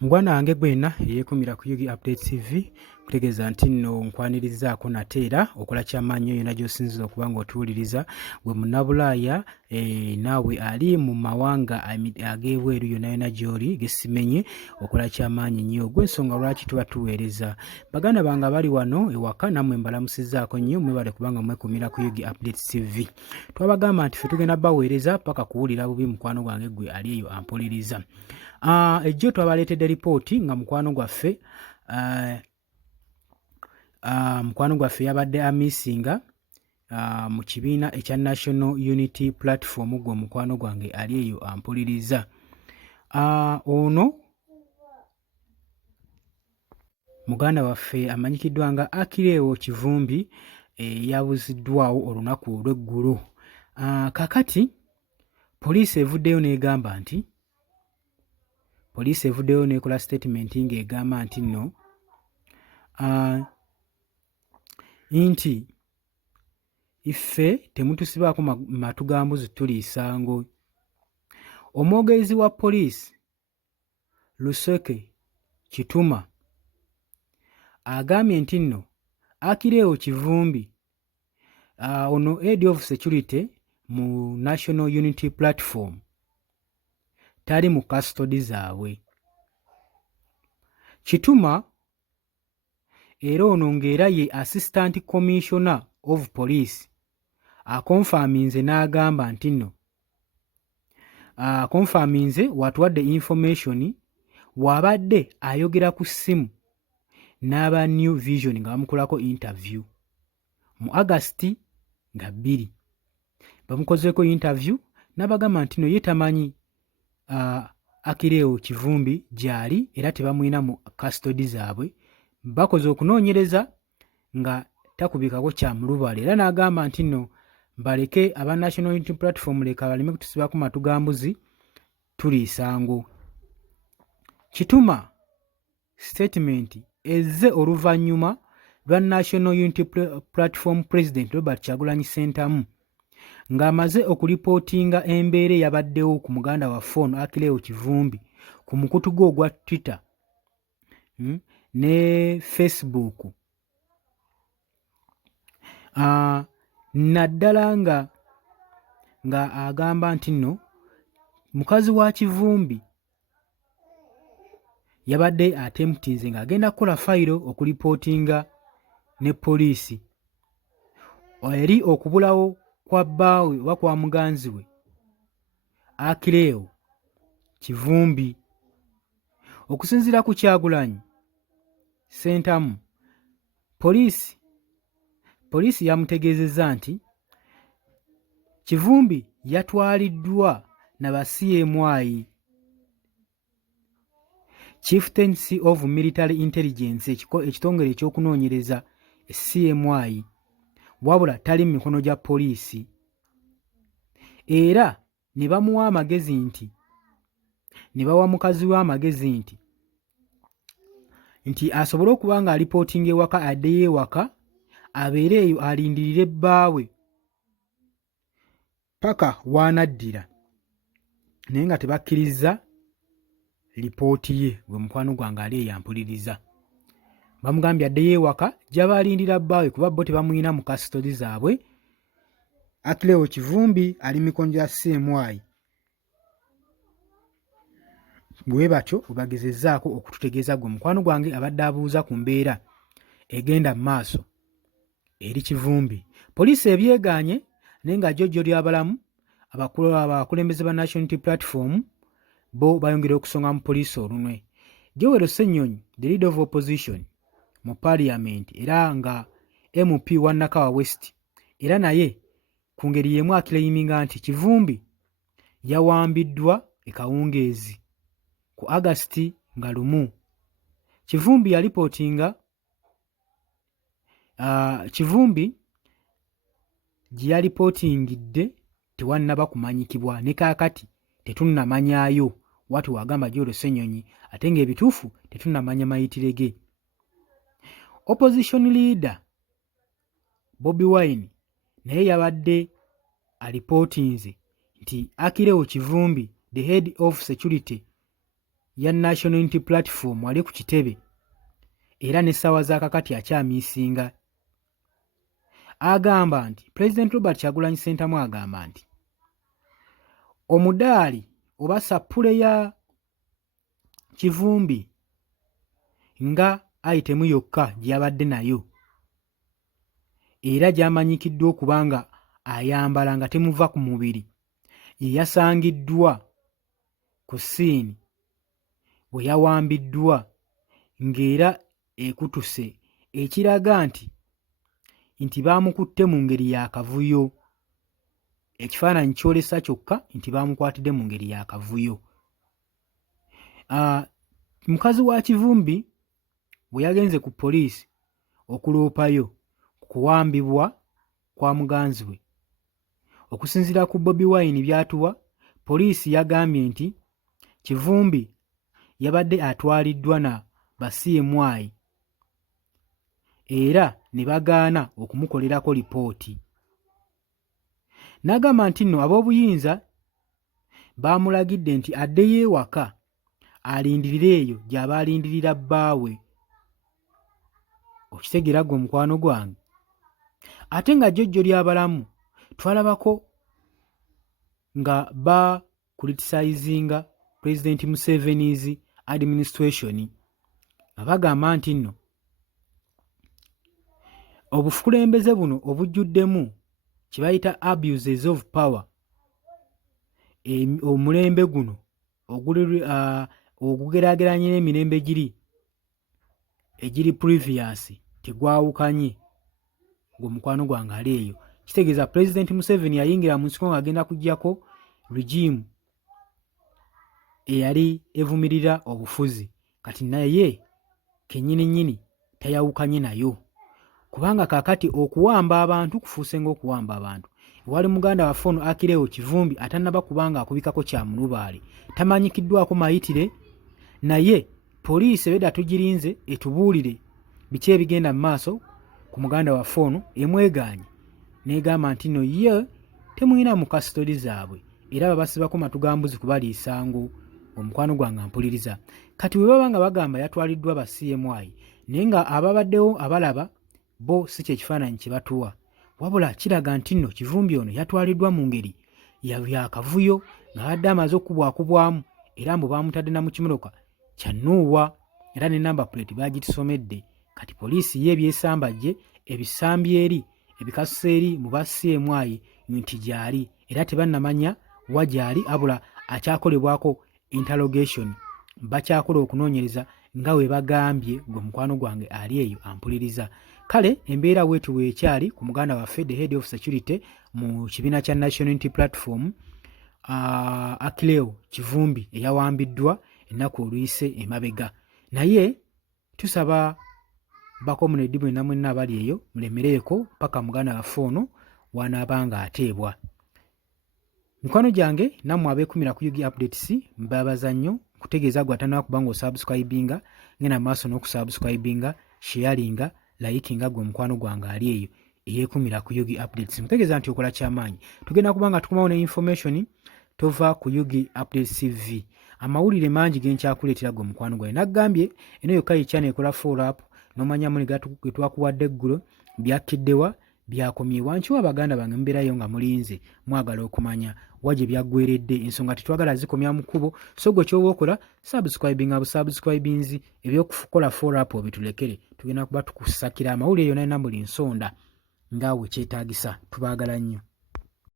Mugwana wange gwena yeekumira ku Yugi Update TV kutegeeza nti nno nkwanirizaako nate era okola kyamaanyi yonna gy'osinziza okuba ng'otuwuliriza gwe munnabulaaya naawe ali mu mawanga ag'ebweru yonna yonna gy'oli gesimenye okola kyamaanyi nnyo gw'ensonga lwaki tuba tuweereza baganda bange bali wano ewaka nammwe mbalamusizaako nnyo mwebale kubanga mwekumira ku Yugi Update TV twabagamba nti ffe tugenda baweereza paka kuwulira bubi mukwano gwange gwe ali eyo ampuliriza. Ejjo twabaleetedde lipooti nga mukwano gwaffe yabadde amiisinga mu kibiina ekya National Unity Platform gwe mukwano gwange ali eyo ampuliriza. Ono muganda waffe amanyikiddwa nga Akileewo Kivumbi yabuziddwawo olunaku olw'eggulo. Kakati poliisi evuddeyo n'egamba nti n'ekola statement ng'egamba nti nno nti iffe temutusibaako matugambuzi tuliisango. Omwogezi wa poliisi Luseke Kituma agambye nti nno Akileewo Kivumbi ono head of security mu National Unity Platform tali mu custody zaabwe. Kituma era ono ng'era ye Assistant Commissioner of Police akonfaminze n'agamba nti nno akonfaminze watuwadde information wabadde ayogera ku ssimu n'aba New Vision nga bamukolako interview mu August nga 2 bamukozeeko interview n'abagamba nti nno ye tamanyi Akileewo Kivumbi gy'ali era tebamwina mu custody zaabwe. Bakoze okunoonyereza nga takubikako kya mulubale era n'agamba nti nno baleke aba National Unity Platform leka baleme kutusibaako matugambuzi tuliisango. Kituma statement ezze oluvannyuma lwa National Unity Platform President Robert Kyagulanyi Ssentamu ng'amaze okulipootinga embeera eyabaddewo ku muganda waffe ono Akileewo Kivumbi ku mukutu gwe ogwa Twitter ne Facebook. Naddala nga agamba nti nno mukazi wa Kivumbi yabadde attemptinze ng'agenda kukola fayiro okulipootinga ne poliisi eri okubulawo kwa bbaawe oba kwa muganzi we Akileewo Kivumbi. Okusinziira ku Kyagulanyi Ssentamu poliisi yamutegeezezza nti Kivumbi yatwaliddwa na ba CMI Chieftaincy of Military Intelligence ekitongole ekyokunoonyereza CMI wabula tali mu mikono gya poliisi era ne bamuwa amagezi nti ne bawa mukazi we amagezi nti asobole okuba nga alipootinga ewaka addeyo ewaka abeere eyo alindirire bbaawe paka w'anaddira naye nga tebakkiriza lipooti ye gwe mukwano gwange ali eyampuliriza. Bamugambye addeyo ewaka gy'aba alindira bbaawe kuba bo tebamuyina mu custody zaabwe. Akileewo Kivumbi ali mikono gya CMI. Bwe batyo bwe bagezezzaako okututegeeza gwe mukwano gwange abadde abuuza ku mbeera egenda mu maaso eri Kivumbi. Poliisi ebyegaanye naye nga jjojjo ly'abalamu abakulembeze ba National Unity Platform bo bayongera okusonga mu poliisi olunwe. Joel Ssennyonyi the leader of opposition mu parliament era nga MP wa Nakawa West era naye ku ngeri y'emu akireyiminga nti Kivumbi yawambiddwa e Kawungeezi ku August nga 1. Kivumbi yalipootinga Kivumbi gye yalipootingidde tewannaba kumanyikibwa ne kaakati tetunnamanyaayo watu wagamba Joel Ssennyonyi ate ng'ebituufu tetunnamanya mayitire ge. Opposition leader Bobi Wine naye yabadde alipootinze nti Akileewo Kivumbi the head of security ya National Unity Platform ali ku kitebe era n'essaawa z'akakati akyamiisinga. Agamba nti President Robert Kyagulanyi Ssentamu agamba nti omudaali oba sappule ya Kivumbi nga ayitemu yokka gy'abadde nayo era gy'amanyikiddwa okuba nga ayambala nga temuva ku mubiri ye yasangiddwa ku ssiini bwe yawambiddwa ng'era ekutuse ekiraga nti baamukutte mu ngeri ya kavuyo. Ekifaananyi kyolesa kyokka nti baamukwatidde mu ngeri ya kavuyo. Mukazi wa Kivumbi bwe yagenze ku poliisi okuloopayo kuwambibwa kwa muganzi we. Okusinziira ku Bobi Wine by'atuwa, poliisi yagambye nti Kivumbi yabadde atwaliddwa na ba CMI era ne bagaana okumukolerako lipooti. N'agamba nti nno ab'obuyinza baamulagidde nti addeyo ewaka alindirire eyo gy'aba alindirira bbaawe. Okitegeera ggwe mukwano gwange. Ate nga jjojjo ly'abalamu twalabako nga bakulitisayizinga President Museveni's administration nga bagamba nti nno obukulembeze buno obujjuddemu kye bayita abuses of power, omulembe guno ogugeraageranye n'emirembe egiri previous tegwawukanye. Gwe mukwano gwange ali eyo. Kitegeeza President Museveni yayingira mu nsiko ng'agenda kuggyako regime eyali evumirira obufuzi, kati naye kennyini tayawukanye nayo. Kubanga kaakati okuwamba abantu kufuuse ng'okuwamba abantu. Wali muganda waffe ono Akireewo Kivumbi atannaba kubanga akubikako kya Mulubaale, tamanyikiddwako mayitire, naye poliisi ebedda tugirinze etubuulire biki ebigenda mu maaso ku muganda waffe ono, emwegaanye n'egamba nti nno ye temulina mu kasitoli zaabwe era babasibako matugambuzi kubaliisa ngo. Omukwano gwange mpuliriza. Kati bwe baba nga bagamba yatwaliddwa ba CMI naye nga ababaddewo abalaba bo si kye kifaananyi kye batuwa, wabula kiraga nti nno Kivumbi ono yatwaliddwa mu ngeri ya kavuyo nga badde amaze okubwakubwamu era mbu baamutadde na mu kimotoka kya Nuuwa era ne namba plate baagitusomedde. Kati poliisi ye ebyesambajje ebisambi eri ebikasusa eri mu ba CMI nti gyali era tebannamanya wa gyali, abula akyakolebwako interrogation, bakyakola okunoonyereza nga we bagambye. Gwe mukwano gwange ali eyo ampuliriza. Kale embeera wetu weekyali ku muganda waffe the head of security mu kibiina kya National Unity Platform, Akireewo Kivumbi eyawambiddwa ennaku oluyise emabega. Naye tusaba bakomunedi mwenna mwenna abali eyo mulemereeko paka muganda waffe ono wanaabanga ateebwa. Mikwano gyange nammwe abeekumira ku Yugi Updates mbabaza nnyo kutegeeza gwe atanaba kubanga osubscribinga ngenda maaso n'okusubscribinga, sharinga, likinga gwe mukwano gwange ali eyo eyeekumira ku Yugi Updates. Mutegeeza nti okola kyamaanyi. Tugenda kubanga tukomawo ne information tova ku Yugi Updates TV. Amawulire mangi genkyakuleetera gwe mukwano gwange. Naggambye eno yokka ye channel ekola follow up n'omanyamu ne ge twakuwadde eggulo byakkiddewa byakomye. Wankiwa abaganda bange mubeerayo nga mulinze mwagala okumanya wa gye byaggweredde, ensonga tetwagala zikomya mu kkubo. So gwe ky'oba okola subscribinga busubscribinzi ebyokukola follow up obitulekere. Tugenda kuba tukusakira amawulire yonna na buli nsonda nga we kyetaagisa. Tubaagala nnyo.